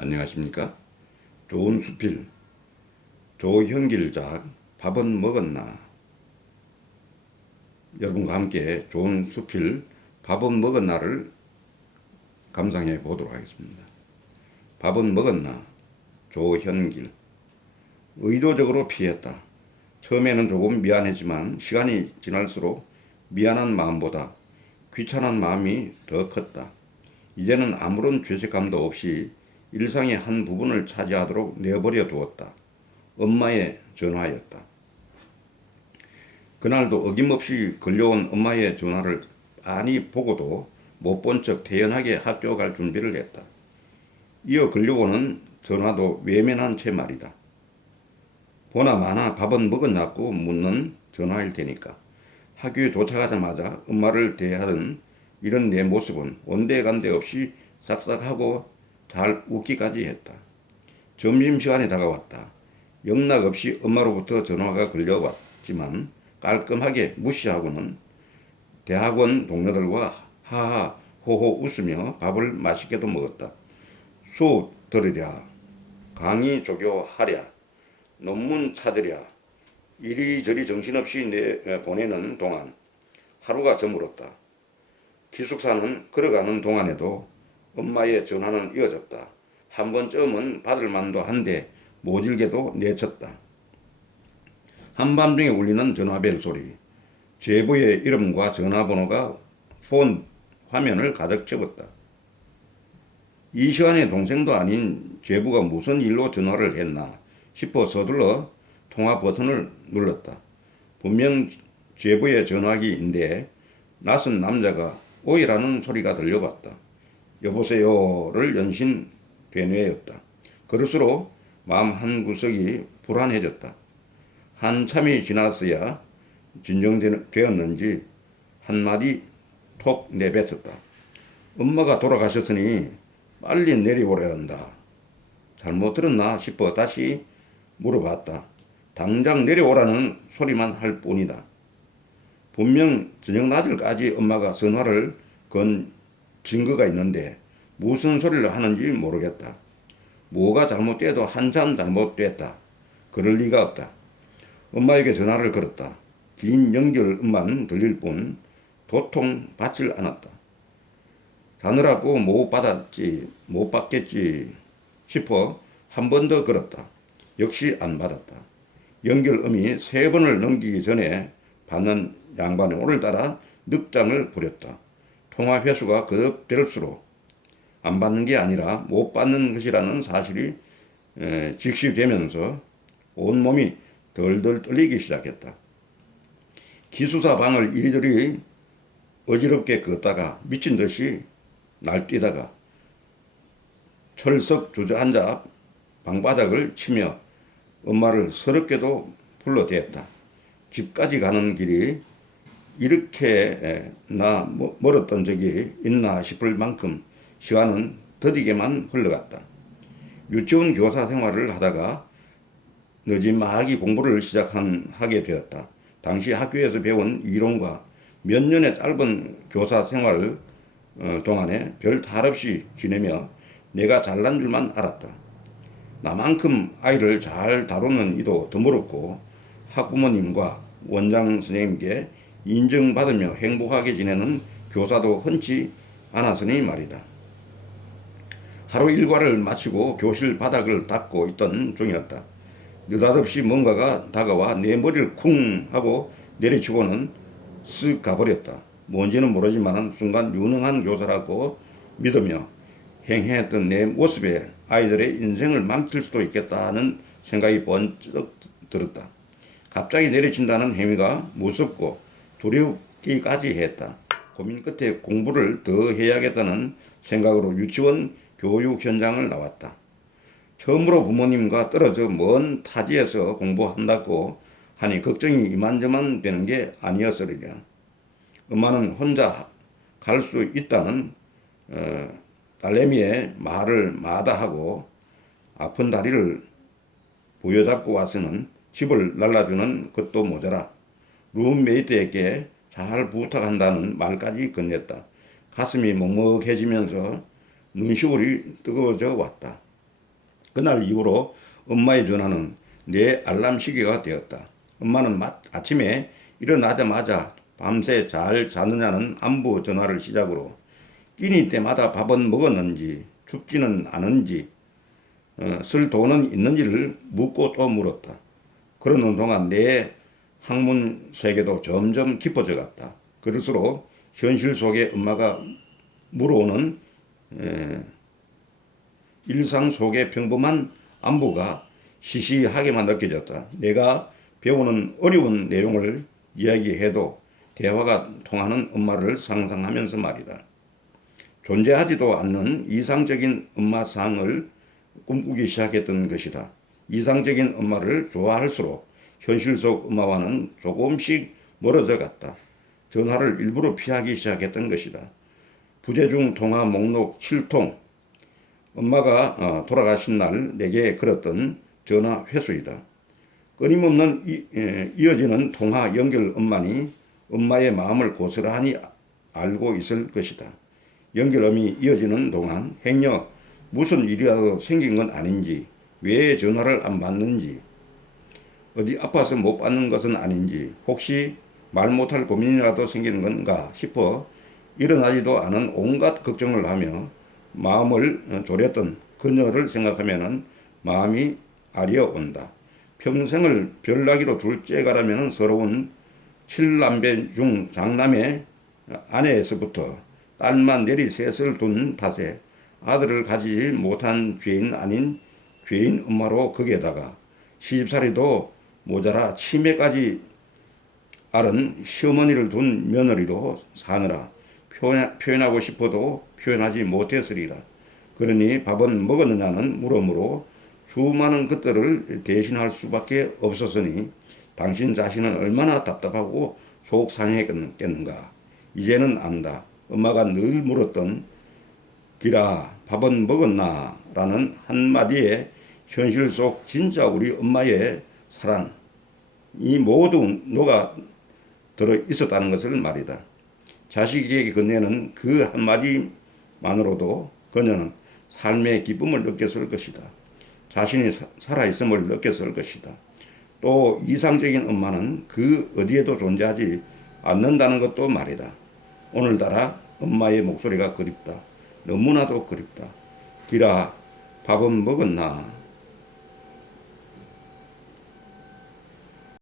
안녕하십니까? 좋은 수필 조형길작 밥은 먹었나? 여러분과 함께 좋은 수필 밥은 먹었나를 감상해 보도록 하겠습니다. 밥은 먹었나? 조현길. 의도적으로 피했다. 처음에는 조금 미안했지만 시간이 지날수록 미안한 마음보다 귀찮은 마음이 더 컸다. 이제는 아무런 죄책감도 없이 일상의 한 부분을 차지하도록 내버려 두었다. 엄마의 전화였다. 그날도 어김없이 걸려온 엄마의 전화를 빤히 보고도 못 본 척 태연하게 학교 갈 준비를 했다. 이어 걸려오는 전화도 외면한 채 말이다. 보나 마나 밥은 먹었냐고 묻는 전화일 테니까. 학교에 도착하자마자 엄마를 대하던 이런 내 모습은 온데간데 없이 싹싹하고 잘 웃기까지 했다. 점심시간이 다가왔다. 영락없이 엄마로부터 전화가 걸려왔지만 깔끔하게 무시하고는 대학원 동료들과 하하 호호 웃으며 밥을 맛있게도 먹었다. 수업 들으랴, 강의 조교하랴, 논문 찾으랴, 이리저리 정신없이 보내는 동안 하루가 저물었다. 기숙사는 걸어가는 동안에도 엄마의 전화는 이어졌다. 한 번쯤은 받을 만도 한데 모질게도 내쳤다. 한밤중에 울리는 전화벨 소리, 제부의 이름과 전화번호가 폰 화면을 가득 채웠다. 이 시간에 동생도 아닌 제부가 무슨 일로 전화를 했나 싶어 서둘러 통화 버튼을 눌렀다. 분명 제부의 전화기인데 낯선 남자가 오이라는 소리가 들려왔다. 여보세요를 연신 되뇌었다. 그럴수록 마음 한구석이 불안해졌다. 한참이 지났어야 진정되었는지 한마디 톡 내뱉었다. 엄마가 돌아가셨으니 빨리 내려오려 한다. 잘못 들었나 싶어 다시 물어봤다. 당장 내려오라는 소리만 할 뿐이다. 분명 저녁 낮을까지 엄마가 전화를 건 증거가 있는데 무슨 소리를 하는지 모르겠다. 뭐가 잘못돼도 한참 잘못됐다. 그럴 리가 없다. 엄마에게 전화를 걸었다. 긴 연결음만 들릴 뿐 도통 받질 않았다. 가느라고 못 받겠지 싶어 한 번 더 걸었다. 역시 안 받았다. 연결음이 3번을 넘기기 전에 받는 양반이 오늘따라 늑장을 부렸다. 통화 횟수가 거듭될수록 안 받는 게 아니라 못 받는 것이라는 사실이 직시되면서 온몸이 덜덜 떨리기 시작했다. 기숙사 방을 이리저리 어지럽게 걷다가 미친 듯이 날뛰다가 철석 주저앉아 방바닥을 치며 엄마를 서럽게도 불러대었다. 집까지 가는 길이 이렇게 멀었던 적이 있나 싶을 만큼 시간은 더디게만 흘러갔다. 유치원 교사 생활을 하다가 늦지막이 공부를 하게 되었다. 당시 학교에서 배운 이론과 몇 년의 짧은 교사 생활 동안에 별 탈 없이 지내며 내가 잘난 줄만 알았다. 나만큼 아이를 잘 다루는 이도 드물었고 학부모님과 원장 선생님께 인정받으며 행복하게 지내는 교사도 흔치 않았으니 말이다. 하루 일과를 마치고 교실 바닥을 닦고 있던 중이었다. 느닷없이 뭔가가 다가와 내 머리를 쿵 하고 내리치고는 쓱 가버렸다. 뭔지는 모르지만 순간 유능한 교사라고 믿으며 행해했던 내 모습에 아이들의 인생을 망칠 수도 있겠다는 생각이 번쩍 들었다. 갑자기 내리친다는 행위가 무섭고 두렵기까지 했다. 고민 끝에 공부를 더 해야겠다는 생각으로 유치원 교육 현장을 나왔다. 처음으로 부모님과 떨어져 먼 타지에서 공부한다고 하니 걱정이 이만저만 되는 게 아니었으리라. 엄마는 혼자 갈 수 있다는 딸내미의 말을 마다하고 아픈 다리를 부여잡고 와서는 집을 날라주는 것도 모자라 룸메이트에게 잘 부탁한다는 말까지 건넸다. 가슴이 먹먹해지면서 눈시울이 뜨거워져 왔다. 그날 이후로 엄마의 전화는 내 알람 시계가 되었다. 엄마는 아침에 일어나자마자 밤새 잘 자느냐는 안부 전화를 시작으로 끼니 때마다 밥은 먹었는지, 춥지는 않은지, 쓸 돈은 있는지를 묻고 또 물었다. 그러는 동안 내 학문 세계도 점점 깊어져 갔다. 그럴수록 현실 속에 엄마가 물어오는 일상 속의 평범한 안부가 시시하게만 느껴졌다. 내가 배우는 어려운 내용을 이야기해도 대화가 통하는 엄마를 상상하면서 말이다. 존재하지도 않는 이상적인 엄마상을 꿈꾸기 시작했던 것이다. 이상적인 엄마를 좋아할수록 현실 속 엄마와는 조금씩 멀어져 갔다. 전화를 일부러 피하기 시작했던 것이다. 부재중 통화 목록 7통. 엄마가 돌아가신 날 내게 걸었던 전화 회수이다. 끊임없는 이어지는 통화 연결음만이 엄마의 마음을 고스란히 알고 있을 것이다. 연결음이 이어지는 동안 행여 무슨 일이라도 생긴 건 아닌지, 왜 전화를 안 받는지, 어디 아파서 못 받는 것은 아닌지, 혹시 말 못할 고민이라도 생기는 건가 싶어 일어나지도 않은 온갖 걱정을 하며 마음을 졸였던 그녀를 생각하면 마음이 아려온다. 평생을 별나기로 둘째가라면 서러운 7남매 중 장남의 아내에서부터 딸만 내리셋을 둔 탓에 아들을 가지지 못한 죄인 아닌 죄인 엄마로 거기에다가 시집살이도 모자라 치매까지 앓은 시어머니를 둔 며느리로 사느라 표현하고 싶어도 표현하지 못했으리라. 그러니 밥은 먹었느냐는 물음으로 수많은 것들을 대신할 수밖에 없었으니 당신 자신은 얼마나 답답하고 속 상했겠는가. 이제는 안다. 엄마가 늘 물었던 기라 밥은 먹었나? 라는 한마디에 현실 속 진짜 우리 엄마의 사랑이 모두 녹아 들어 있었다는 것을 말이다. 자식에게 건네는 그 한마디만으로도 그녀는 삶의 기쁨을 느꼈을 것이다. 자신이 살아있음을 느꼈을 것이다. 또 이상적인 엄마는 그 어디에도 존재하지 않는다는 것도 말이다. 오늘따라 엄마의 목소리가 그립다. 너무나도 그립다. 기라 밥은 먹었나?